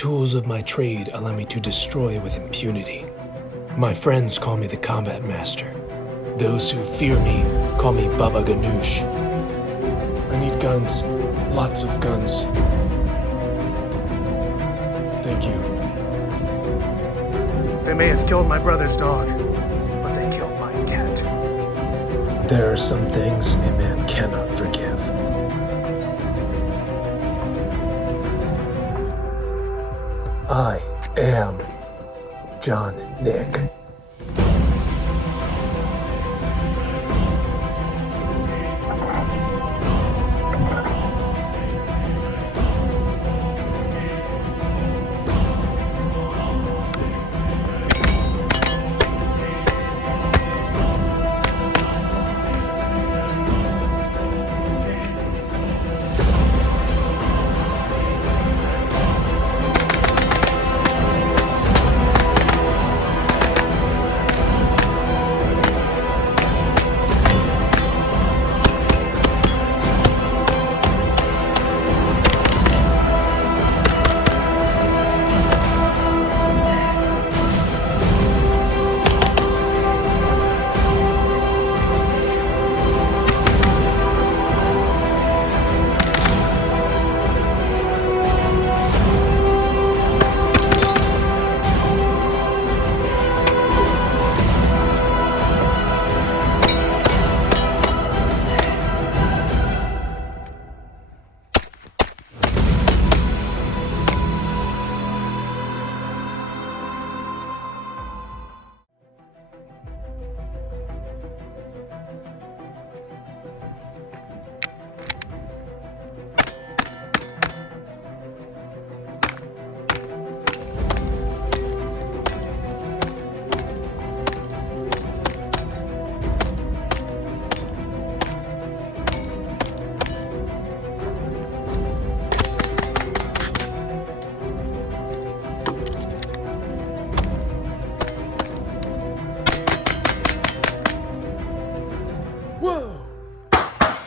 tools of my trade allow me to destroy with impunity. My friends call me the Combat Master. Those who fear me call me Baba Ganoush. I need guns. Lots of guns. Thank you. They may have killed my brother's dog, but they killed my cat. There are some things a man cannot forgive. I am John Wick.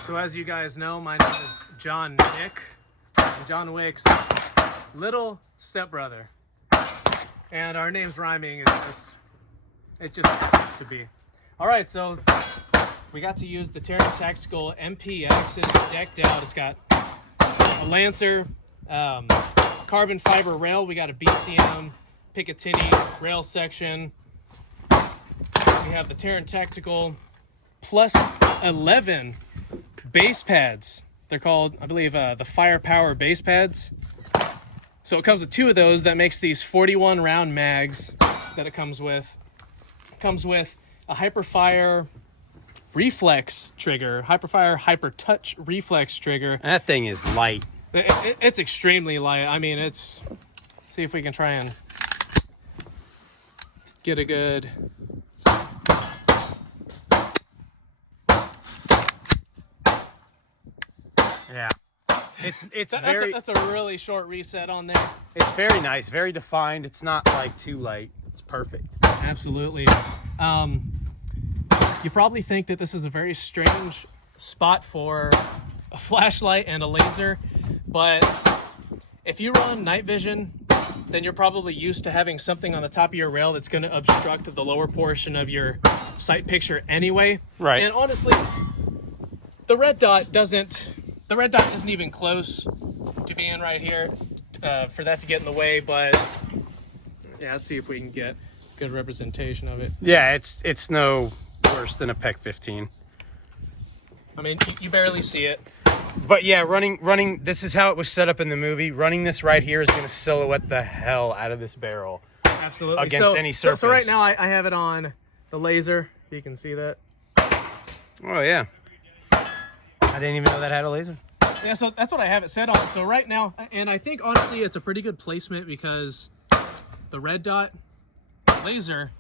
So as you guys know, my name is John Wick. I'm John Wick's little stepbrother. And our names rhyming is it just happens to be. Alright, so we got to use the Taran Tactical MPX. It is decked out. It's got a Lancer, carbon fiber rail. We got a BCM, Picatinny rail section. We have the Taran Tactical plus 11 base pads. They're called, I believe, the Firepower base pads. So it comes with two of those. That makes these 41 round mags that it comes with. It comes with a Hyperfire reflex trigger, Hyperfire Hyper Touch reflex trigger. That thing is light. It's extremely light. I mean, it's, see if we can try and get a good. Yeah, That's a really short reset on there. It's very nice, very defined. It's not like too light. It's perfect. Absolutely. You probably think that this is a very strange spot for a flashlight and a laser, but if you run night vision, then you're probably used to having something on the top of your rail that's going to obstruct the lower portion of your sight picture anyway. Right. And honestly, the red dot isn't even close to being right here for that to get in the way, but yeah, let's see if we can get good representation of it. Yeah, it's no worse than a PEC 15. I mean, you barely see it. But yeah, running, this is how it was set up in the movie. Running this right here is going to silhouette the hell out of this barrel. Absolutely. Against any surface. So right now I have it on the laser. You can see that. Oh, yeah. I didn't even know that had a laser. Yeah, so that's what I have it set on. So right now, and I think honestly it's a pretty good placement because the red dot, laser,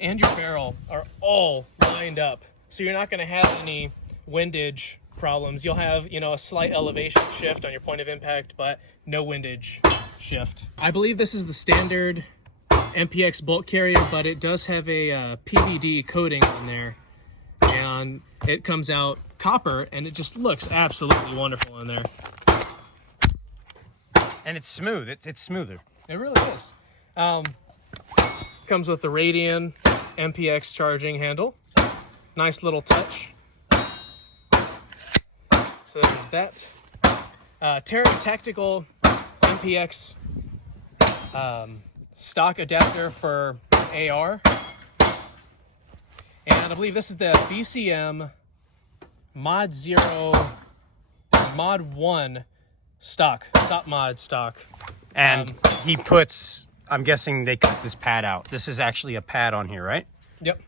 and your barrel are all lined up. So you're not going to have any windage problems. You'll have, a slight elevation shift on your point of impact, but no windage shift. I believe this is the standard MPX bolt carrier, but it does have a PVD coating on there, and it comes out copper, and it just looks absolutely wonderful in there. And it's smooth. It's smoother. It really is. Comes with the Radian MPX charging handle. Nice little touch. So there's that. Taran Tactical MPX stock adapter for AR. And I believe this is the BCM Mod 0, Mod 1 stock, SOP mod stock. And he puts, I'm guessing they cut this pad out. This is actually a pad on here, right? Yep.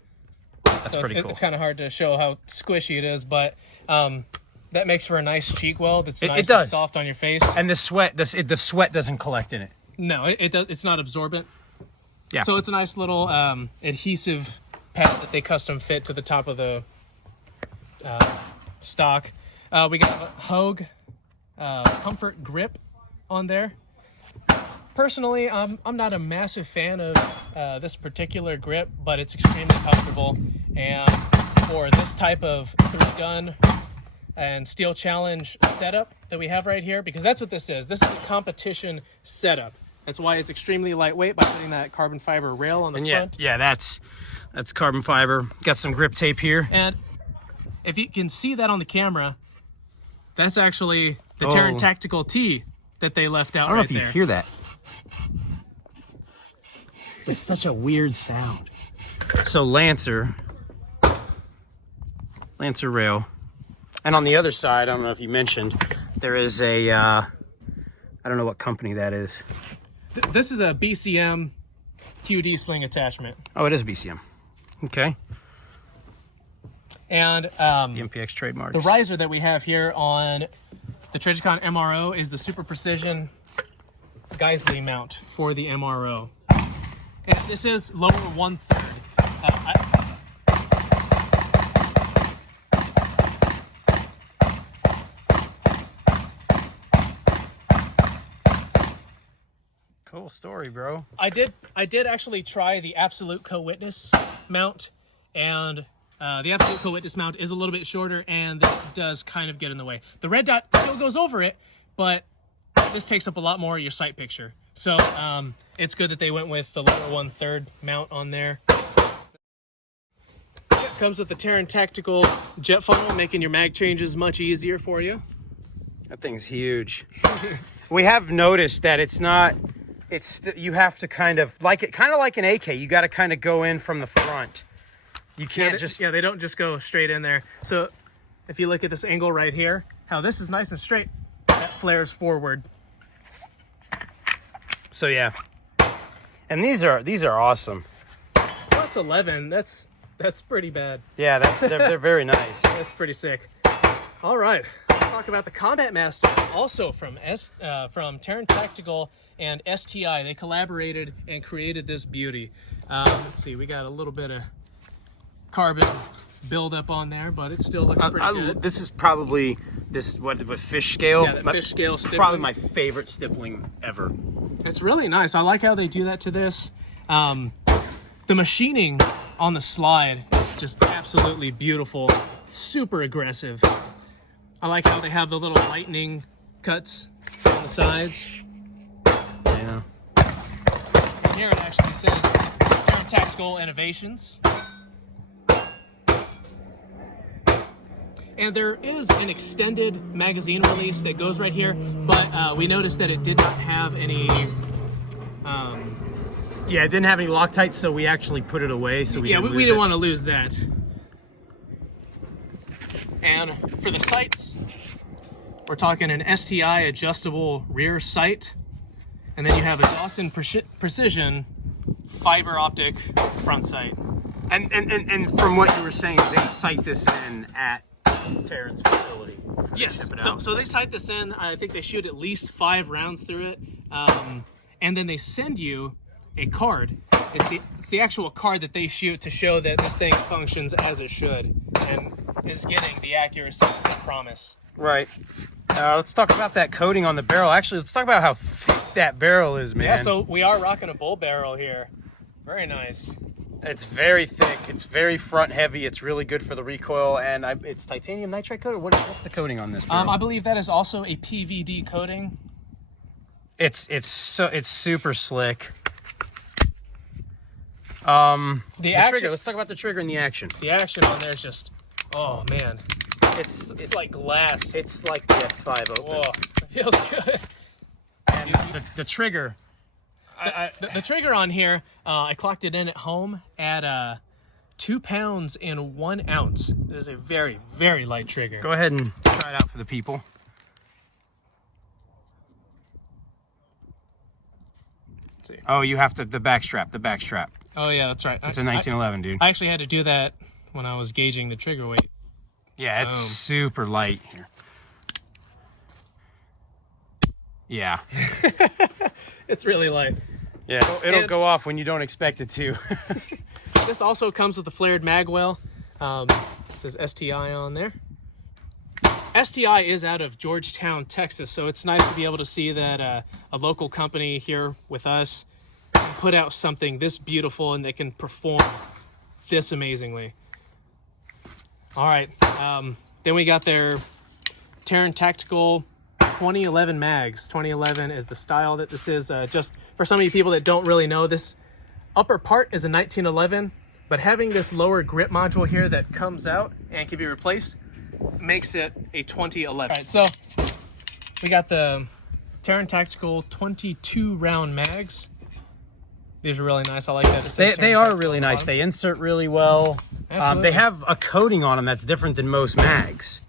That's so pretty cool. It's kind of hard to show how squishy it is, but that makes for a nice cheek weld. It's nice it does. and soft on your face. And the sweat doesn't collect in it. No, it does. It's not absorbent. Yeah. So it's a nice little adhesive pad that they custom fit to the top of the stock. We got a Hogue Comfort Grip on there. Personally, I'm not a massive fan of this particular grip, but it's extremely comfortable. And for this type of 3-gun and Steel Challenge setup that we have right here, because that's what this is. This is a competition setup. That's why it's extremely lightweight by putting that carbon fiber rail on the front. Yeah, that's carbon fiber. Got some grip tape here. And if you can see that on the camera, that's actually the Taran Tactical T that they left out. I don't know if you hear that. It's such a weird sound. So Lancer rail. And on the other side, I don't know if you mentioned, there is a, I don't know what company that is. This is a BCM QD sling attachment. Oh, it is BCM. Okay. And The MPX trademark. the riser that we have here on the Trijicon MRO is the Super Precision Geisley mount for the MRO. And this is lower 1/3. Cool story, bro. I did actually try the Absolute Co-Witness mount, and the Absolute Co-Witness mount is a little bit shorter, and this does kind of get in the way. The red dot still goes over it, but this takes up a lot more of your sight picture. So it's good that they went with the lower 1/3 mount on there. It comes with the Taran Tactical jet funnel, making your mag changes much easier for you. That thing's huge. We have noticed that it's not. You have to kind of like an AK. You got to kind of go in from the front. You can't they don't just go straight in there. So if you look at this angle right here, how this is nice and straight, that flares forward. So yeah. And these are awesome. Plus 11, that's pretty bad. Yeah, they're very nice. That's pretty sick. All right, let's talk about the Combat Master, also from Taran Tactical and STI. They collaborated and created this beauty. Let's see, we got a little bit of carbon buildup on there, but it still looks pretty good. This is probably what fish scale. Yeah, that fish scale stippling. Probably my favorite stippling ever. It's really nice. I like how they do that to this. The machining on the slide is just absolutely beautiful. Super aggressive. I like how they have the little lightning cuts on the sides. Yeah. And here it actually says Taran Tactical Innovations. And there is an extended magazine release that goes right here, but we noticed that it did not have any... Yeah, it didn't have any Loctite, so we actually put it away. So we didn't want to lose that. And for the sights, we're talking an STI adjustable rear sight, and then you have a Dawson Precision fiber optic front sight. And from what you were saying, they sight this in at Taran's facility. Yes. So they sight this in. I think they shoot at least 5 rounds through it, and then they send you a card. It's the actual card that they shoot to show that this thing functions as it should and is getting the accuracy that they promise. Right. Let's talk about that coating on the barrel. Actually, let's talk about how thick that barrel is, man. Yeah, so we are rocking a bull barrel here. Very nice. It's very thick. It's very front heavy. It's really good for the recoil, and it's titanium nitride coated. What's the coating on this barrel? I believe that is also a PVD coating. It's super slick. The action, trigger. Let's talk about the trigger and the action. The action on there is just, oh man, it's like glass. It's like the X5 open. Whoa, it feels good. And the trigger. The trigger on here, I clocked it in at home at 2 pounds and 1 ounce. It is a very, very light trigger. Go ahead and try it out for the people. Let's see. Oh, you have to the back strap. Oh yeah, that's right. It's a 1911, dude. I actually had to do that when I was gauging the trigger weight. Yeah, it's super light here. Yeah. It's really light. Yeah, it'll go off when you don't expect it to. This also comes with a flared mag well. It says STI on there. STI is out of Georgetown, Texas, so it's nice to be able to see that a local company here with us can put out something this beautiful and they can perform this amazingly. All right, then we got their Taran Tactical 2011 mags. 2011 is the style that this is. Just for some of you people that don't really know, this upper part is a 1911, but having this lower grip module here that comes out and can be replaced makes it a 2011. All right, so we got the Taran Tactical 22 round mags. These are really nice. I like that. They are really nice. They insert really well. They have a coating on them that's different than most mags.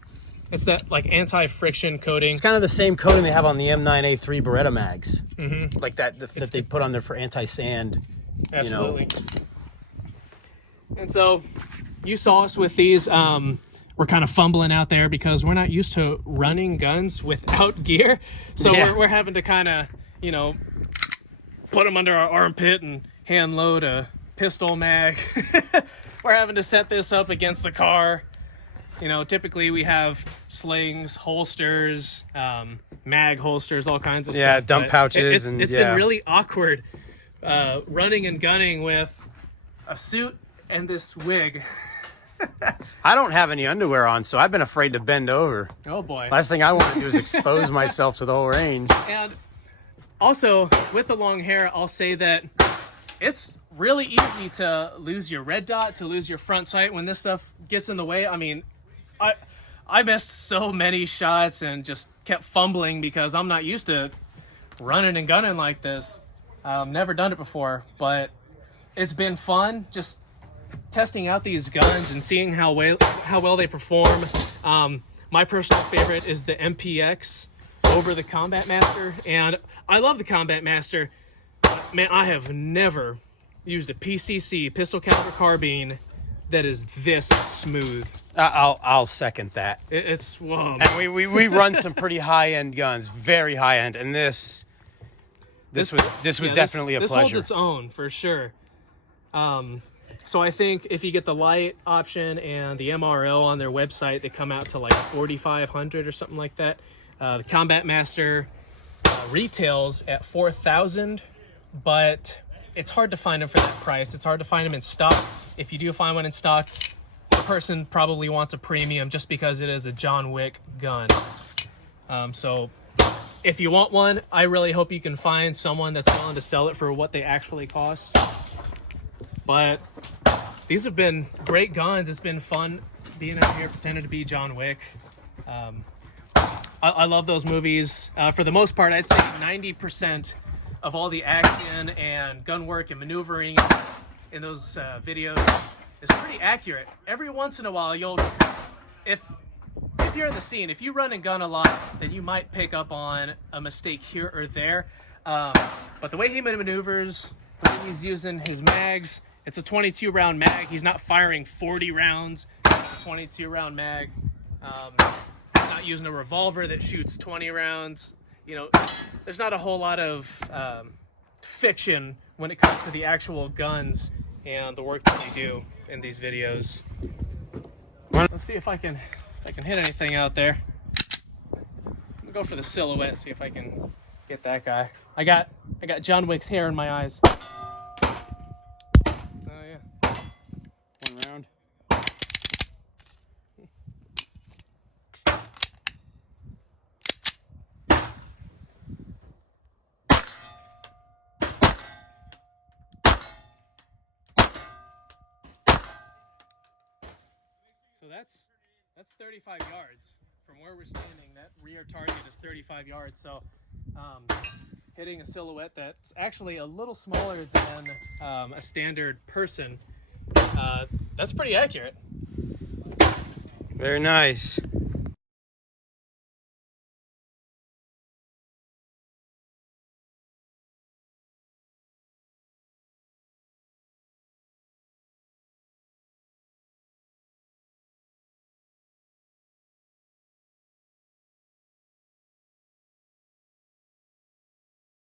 It's that like anti-friction coating. It's kind of the same coating they have on the M9A3 Beretta mags. Mm-hmm. Like that they put on there for anti-sand. Absolutely. And so you saw us with these. We're kind of fumbling out there because we're not used to running guns without gear. So we're having to kind of, put them under our armpit and hand load a pistol mag. We're having to set this up against the car. Typically we have slings, holsters, mag holsters, all kinds of stuff. Yeah, dump pouches. It's been really awkward running and gunning with a suit and this wig. I don't have any underwear on, so I've been afraid to bend over. Oh boy. Last thing I want to do is expose myself to the whole range. And also, with the long hair, I'll say that it's really easy to lose your red dot, to lose your front sight when this stuff gets in the way. I mean, I missed so many shots and just kept fumbling because I'm not used to running and gunning like this. Never done it before, but it's been fun just testing out these guns and seeing how well they perform. My personal favorite is the MPX over the Combat Master, and I love the Combat Master, but man, I have never used a PCC, pistol caliber carbine, that is this smooth. I'll second that. It's whoa. And we run some pretty high end guns, very high end, and this was definitely a pleasure. This holds its own for sure. So I think if you get the light option and the MRL on their website, they come out to like $4,500 or something like that. The Combat Master retails at $4,000, but it's hard to find them for that price. It's hard to find them in stock. If you do find one in stock, the person probably wants a premium just because it is a John Wick gun. So if you want one, I really hope you can find someone that's willing to sell it for what they actually cost. But these have been great guns. It's been fun being out here pretending to be John Wick. I love those movies. For the most part, I'd say 90% of all the action and gun work and maneuvering in those videos is pretty accurate. Every once in a while, if you're in the scene, if you run and gun a lot, then you might pick up on a mistake here or there. But the way he maneuvers, the way he's using his mags, it's a 22 round mag. He's not firing 40 rounds. It's a 22 round mag. He's not using a revolver that shoots 20 rounds. There's not a whole lot of fiction when it comes to the actual guns and the work that they do in these videos. Let's see if I can hit anything out there. I'm gonna go for the silhouette, see if I can get that guy. I got John Wick's hair in my eyes. Oh yeah. One round. So that's 35 yards from where we're standing. That rear target is 35 yards. So hitting a silhouette that's actually a little smaller than a standard person, that's pretty accurate. Very nice.